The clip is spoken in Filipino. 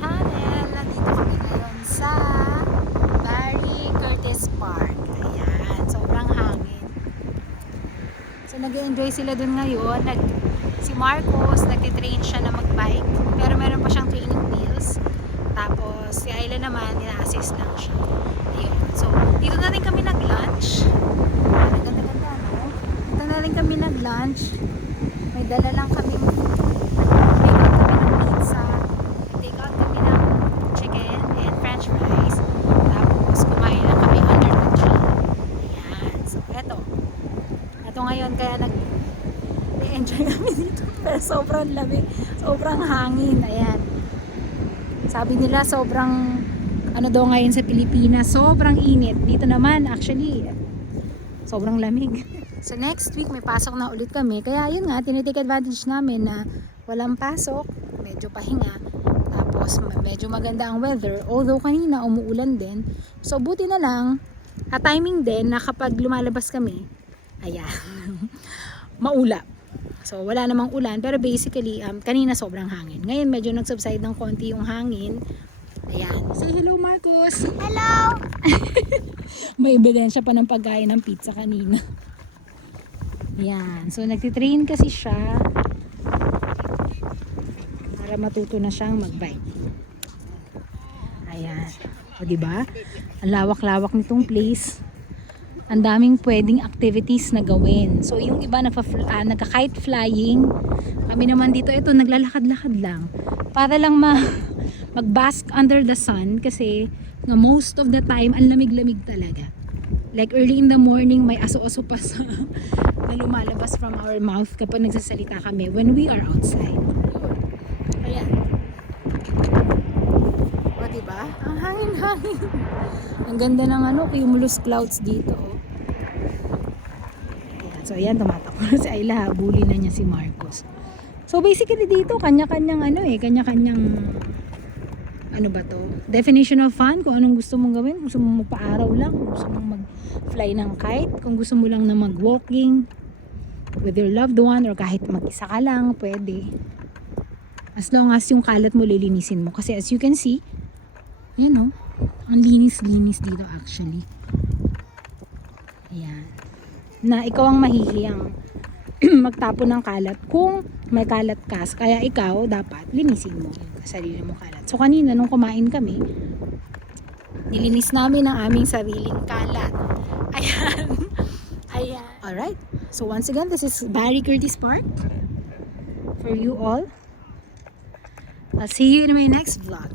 channel. Nandito kami ngayon sa Barry Curtis Park. Ayan, sobrang hangin. So nag-enjoy sila dun ngayon. Si Marcos, nagtitrain siya na mag-bike. Pero meron pa siyang training wheels. Tapos si Ayla naman, ina-assist lang siya. Ayun. So dito na rin kami nag-lunch. Ang ganda-ganda, no? Dito na rin kami nag-lunch. May dala lang kami ngayon, kaya nag-enjoy kami dito, pero sobrang lamig, sobrang hangin. Ayan, sabi nila sobrang ano daw ngayon sa Pilipinas, sobrang init. Dito naman actually sobrang lamig. So next week may pasok na ulit kami, kaya yun nga, tinitake advantage namin na walang pasok, medyo pahinga, tapos medyo maganda ang weather, although kanina umuulan din. So buti na lang at timing din na kapag lumalabas kami, ayan, maulap. So wala namang ulan, pero basically kanina sobrang hangin. Ngayon medyo nag-subside ng konti yung hangin. Ayan. Say hello, Marcos. Hello. May ebidensya pa ng pagkain ng pizza kanina. Ayan. So nagtitrain kasi siya para matuto na siyang mag-bike. Ayan. O diba? Ang lawak-lawak nitong place. Ang daming pwedeng activities na gawin. So yung iba nagka-kite flying, kami naman dito ito naglalakad-lakad lang para lang mag-bask under the sun, kasi nga most of the time ang lamig-lamig talaga. Like early in the morning may aso-aso pa sa na lumalabas from our mouth kapag nagsasalita kami when we are outside. Ayan. O diba? Ang hangin-hangin. Ang ganda ng cumulus clouds dito. So ayan, tumatakbo si Ayla, bully na niya si Marcos. So basically dito, kanya-kanyang kanya-kanyang definition of fun, kung anong gusto mong gawin. Gusto mong magpa-araw lang, kung gusto mong mag-fly ng kite, kung gusto mo lang na mag-walking with your loved one, or kahit mag-isa ka lang, pwede. As long as yung kalat mo lilinisin mo. Kasi as you can see, yan ang linis-linis dito actually. Ayan. Na ikaw ang mahihiyang magtapon ng kalat kung may kalat ka. Kaya ikaw dapat linisin mo yung sarili mo kalat. So kanina nung kumain kami, nilinis namin ang aming sariling kalat. Ayan. Ayan. Alright. So once again, this is Barry Curtis Park for you all. I'll see you in my next vlog.